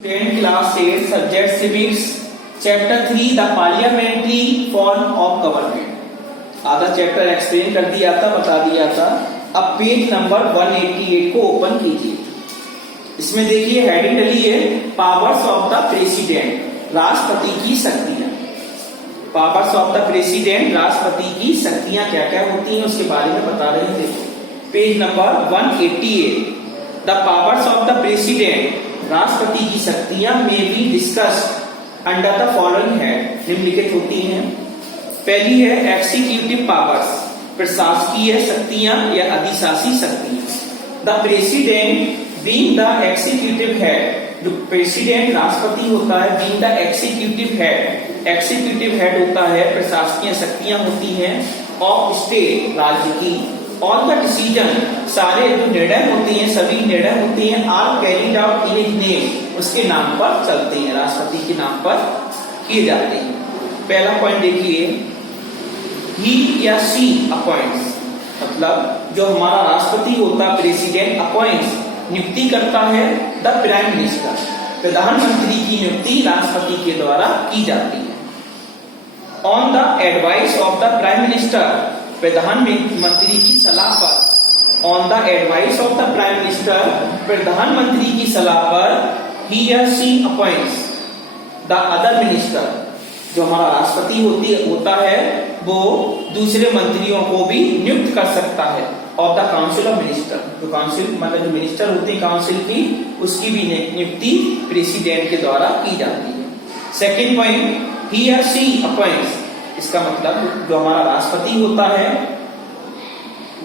10 class 8 subject civics chapter 3 the parliamentary form of government आधा chapter explain कर दिया था, बता दिया था। अब पेज नंबर 188 को ओपन कीजिए। इसमें देखिए हेडिंग डली है पावर्स ऑफ द प्रेसिडेंट, राष्ट्रपति की शक्तियां। पावर्स ऑफ द प्रेसिडेंट, राष्ट्रपति की शक्तियां क्या क्या होती हैं उसके बारे में बता रहे थे। Page number 188 the powers of the president, राष्ट्रपति की शक्तियां में be discussed under the following है, निम्नलिखित होती हैं। पहली है एक्सिक्यूटिव पावर्स, प्रशासकीय शक्तियां या अधिशासी शक्तियां। The president being the executive head, जो प्रेसिडेंट राष्ट्रपति होता है, being the executive head, executive head होता है, प्रशासकीय शक्तियां होती हैं ऑफ स्टेट, राज्य की। ऑल द डिसीजन, सारे जो निर्णय होते हैं, सभी निर्णय होते हैं are carried out in his name, उसके नाम पर चलते हैं, राष्ट्रपति के नाम पर किए जाते हैं। पहला पॉइंट देखिए, ही या सी अपॉइंट्स, मतलब जो हमारा राष्ट्रपति होता है प्रेसिडेंट अपॉइंट्स, नियुक्ति करता है द प्राइम मिनिस्टर, प्रधानमंत्री की नियुक्ति राष्ट्रपति के द्वारा की जाती है। On the advice of the prime minister, प्रधानमंत्री की सलाह पर। On the advice of the prime minister, प्रधानमंत्री की सलाह पर ही या सी अपॉइंट्स द अदर मिनिस्टर, जो हमारा राष्ट्रपति होता है वो दूसरे मंत्रियों को भी नियुक्त कर सकता है। Of the council of minister, जो काउंसिल मतलब जो मिनिस्टर होते हैं काउंसिल की, उसकी भी नियुक्ति प्रेसिडेंट के द्वारा की जाती है। सेकेंड पॉइंट, ही या सी अपॉइंट्स, इसका मतलब जो हमारा राष्ट्रपति होता है,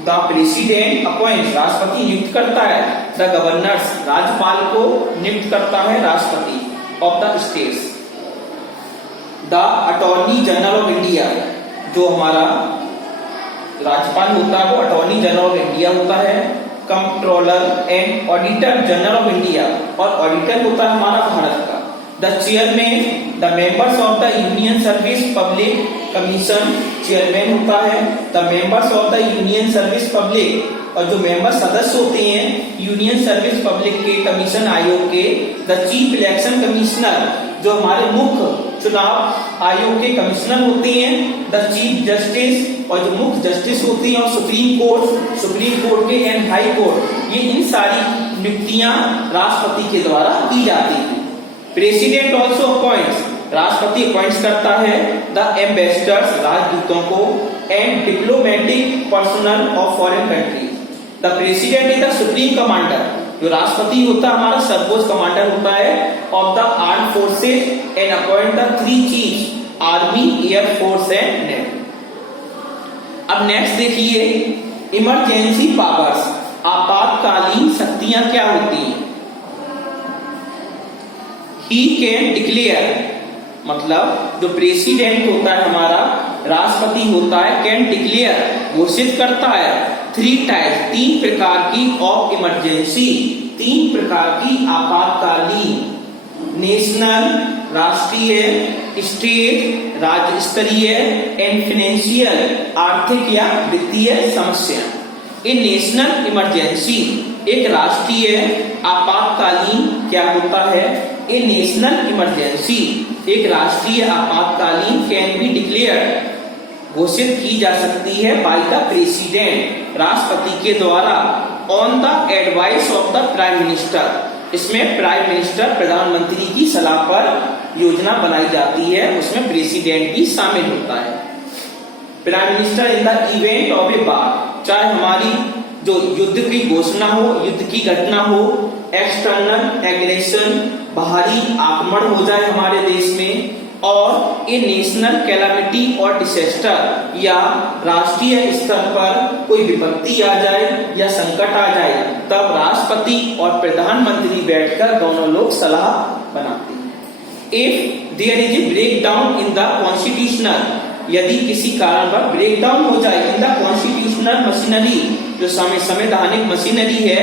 द प्रेसिडेंट अपॉइंट्स, राष्ट्रपति नियुक्त करता है, द गवर्नर्स, राज्यपाल को नियुक्त करता है राष्ट्रपति of the states. The attorney general of India, जो हमारा राज्यपाल होता है वो अटॉर्नी जनरल ऑफ इंडिया होता है। Controller and auditor general of India, और ऑडिटर होता है हमारा भारत का। The chairman, the members of the union service public commission, chairman होता है। The members of the union service public, और जो मेंबर सदस्य होते हैं यूनियन सर्विस पब्लिक के कमीशन आयोग के। द चीफ इलेक्शन कमिश्नर, जो हमारे मुख्य चुनाव आयोग के कमिश्नर होते हैं। द चीफ जस्टिस, और जो मुख्य जस्टिस होती हैं, और सुप्रीम कोर्ट के एंड हाई कोर्ट, ये इन सारी नियुक्तियां राष्ट्रपति के द्वारा की जाती है। प्रेसिडेंट ऑल्सो अपॉइंट्स, राष्ट्रपति अपॉइंट्स करता है द एम्बेसडर्स, राजदूतों को, and diplomatic personnel of foreign countries. The president is the supreme commander, जो राष्ट्रपति होता है हमारा सर्वोच्च कमांडर होता है of the arm forces, and appoint the three chief, army, air force and navy. अब नेक्स्ट देखिए इमरजेंसी पावर्स, आपातकालीन शक्तियां क्या होती हैं। ही कैन डिक्लेयर, मतलब जो प्रेसिडेंट होता है हमारा राष्ट्रपति होता है, कैन डिक्लेयर, घोषित करता है, थ्री टाइप्स, तीन प्रकार की ऑफ इमरजेंसी, तीन प्रकार की आपातकालीन। नेशनल, राष्ट्रीय, स्टेट, राज्य स्तरीय, एंड फाइनेंशियल, आर्थिक या वित्तीय समस्या। इन नेशनल इमरजेंसी, एक राष्ट्रीय आपातकालीन क्या होता है, ए नेशनल इमरजेंसी, एक राष्ट्रीय आपातकालीन कैन बी डिक्लेयर्ड, घोषित की जा सकती है बाय द प्रेसिडेंट, राष्ट्रपति के द्वारा, on the advice of the prime minister. इसमें प्राइम मिनिस्टर, प्रधानमंत्री की सलाह पर योजना बनाई जाती है, उसमें प्रेसिडेंट भी शामिल होता है। Prime minister in the event of a war, चाहे हमारी जो युद्ध की घोषणा हो, युद्ध की घटना हो, एक्सटर्नल एग्रेशन, बाहरी आक्रमण हो जाए हमारे देश में, और ए नेशनल कैलामिटी और डिसेस्टर, या राष्ट्रीय स्तर पर कोई विपत्ति आ जाए या संकट आ जाए, तब राष्ट्रपति और प्रधानमंत्री बैठकर दोनों लोग सलाह बनाते हैं। If there is a breakdown in the constitutional, यदि किसी कारण पर ब्रेक डाउन हो जाए इन द कॉन्स्टिट्यूशनल मशीनरी, जो संवैधानिक मशीनरी है,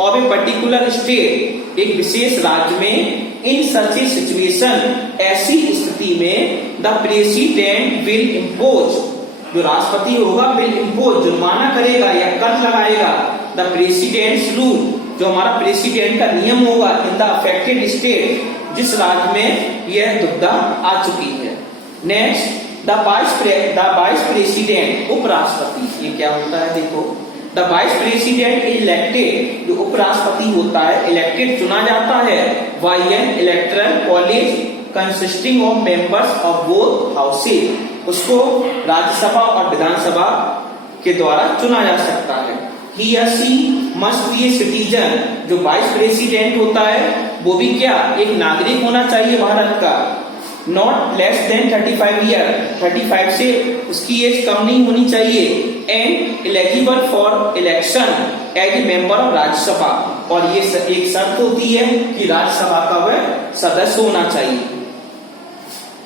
ऑफ ए पर्टिकुलर स्टेट, एक विशेष राज्य में, इन सच ए सिचुएशन, ऐसी स्थिति में द प्रेसिडेंट विल इम्पोज, जो राष्ट्रपति होगा, विल इम्पोज, जुर्माना करेगा या कर लगाएगा, द प्रेसिडेंट्स रूल, जो हमारा प्रेसिडेंट का नियम होगा इन द अफेक्टेड स्टेट, जिस राज्य में यह दुविधा आ चुकी है। नेक्स्ट द वाइस प्रेसिडेंट, उपराष्ट्रपति। ये क्या होता है देखो, the vice president is elected, जो उपराष्ट्रपति होता है इलेक्टेड चुना जाता है by an electoral college consisting of members of both houses, उसको राज्यसभा और विधानसभा के द्वारा चुना जा सकता है। He or she must be a citizen, जो वाइस प्रेसिडेंट होता है वो भी क्या, एक नागरिक होना चाहिए भारत का। नॉट लेस देन 35 ईयर, 35 से उसकी एज कम नहीं होनी चाहिए। And eligible for election as a member of Rajya Sabha, और ये एक शर्त होती है कि राज्यसभा का वह सदस्य होना चाहिए।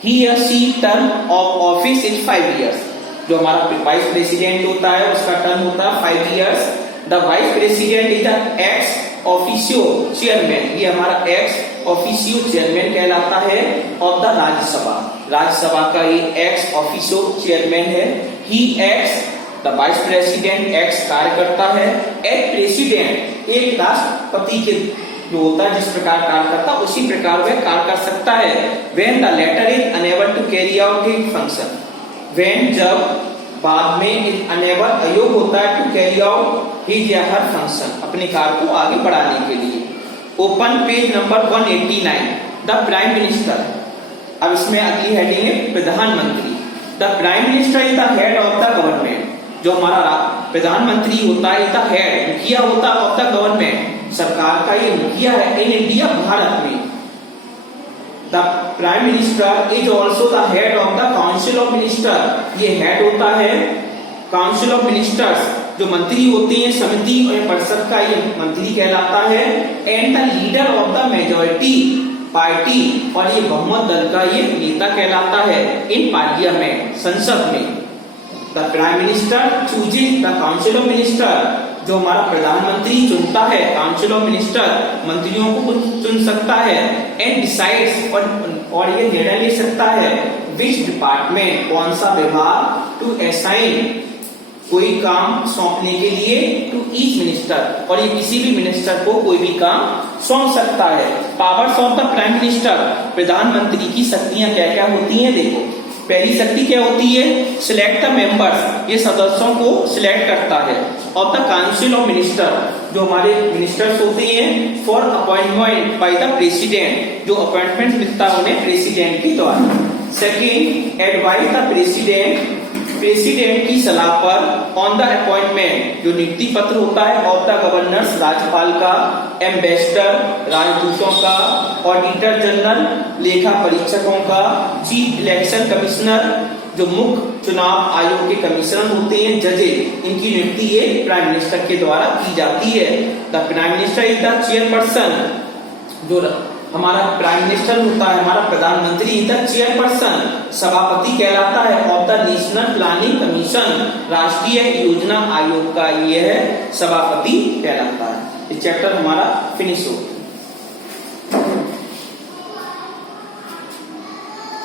He or she term of office is 5 years, जो हमारा वाइस प्रेसिडेंट होता है उसका टर्म होता है 5 years. The vice president is the x officio chairman, ये हमारा एक्स ऑफिशियो चेयरमैन कहलाता है ऑफ द राज्यसभा, राज्यसभा का ये एक्स ऑफिशियो चेयरमैन है। ही ex, the vice president ex कार्य करता है एज प्रेसिडेंट, एक राष्ट्रपति के जो होता है जिस प्रकार कार्य करता है उसी प्रकार वह कार्य कर सकता है। When the latter is unable to carry out his function, when जब बाद में अनेबल अयोग होता है टू कैरी आउट हिज या हर फंक्शन, अपने कार्य को आगे बढ़ाने के लिए। Open page number 189, the prime minister. अब इसमें अगली हेडिंग है प्रधानमंत्री। The prime minister is the head of the government, जो हमारा प्रधानमंत्री होता है द हेड, मुखिया होता है ऑफ द गवर्नमेंट, सरकार का ये मुखिया है इन इंडिया, भारत में। The prime minister is also the head of the council of minister, ये हेड होता है काउंसिल ऑफ मिनिस्टर्स, जो मंत्री होते हैं समिति और परिषद का ये मंत्री कहलाता है। And the leader of the majority party, और ये बहुमत दल का ये नेता कहलाता है इन पार्लियामेंट, संसद में। The prime minister chooses the council of minister, जो हमारा प्रधानमंत्री चुनता है काउंसिल ऑफ मिनिस्टर, मंत्रियों को चुन सकता है। एंड डिसाइड्स, और ये निर्णय ले सकता है विच डिपार्टमेंट, कौन सा विभाग, टू असाइन, कोई काम सौंपने के लिए, टू ईच मिनिस्टर, और ये किसी भी मिनिस्टर को कोई भी काम सौंप सकता है। Powers of the prime minister, प्रधानमंत्री की शक्तियां क्या क्या होती हैं देखो। पहली शक्ति क्या होती है, सिलेक्ट द मेंबर्स, ये सदस्यों को सिलेक्ट करता है। Of the council of minister, जो हमारे मिनिस्टर्स होते हैं for appointment by the president, जो अपॉइंटमेंट मिलता है उन्हें प्रेसिडेंट के द्वारा। Second, advise the president, president की सलाह पर ऑन द अपॉइंटमेंट, जो नियुक्ति पत्र होता है ऑफ द गवर्नर्स, राज्यपाल का, एम्बेसडर, राजदूतों का, ऑडिटर जनरल, लेखा परीक्षकों का, चीफ इलेक्शन कमिश्नर, जो मुख्य चुनाव आयोग के कमिश्नर होते हैं, जजे, इनकी नियुक्ति ये प्राइम मिनिस्टर के द्वारा की जाती है। The prime minister is the chairperson, जो हमारा प्राइम मिनिस्टर होता है, हमारा प्रधानमंत्री इज द चेयरपर्सन, सभापति कहलाता है of the national planning commission, राष्ट्रीय योजना आयोग का यह सभापति कहलाता है। ये चैप्टर हमारा फिनिश हो।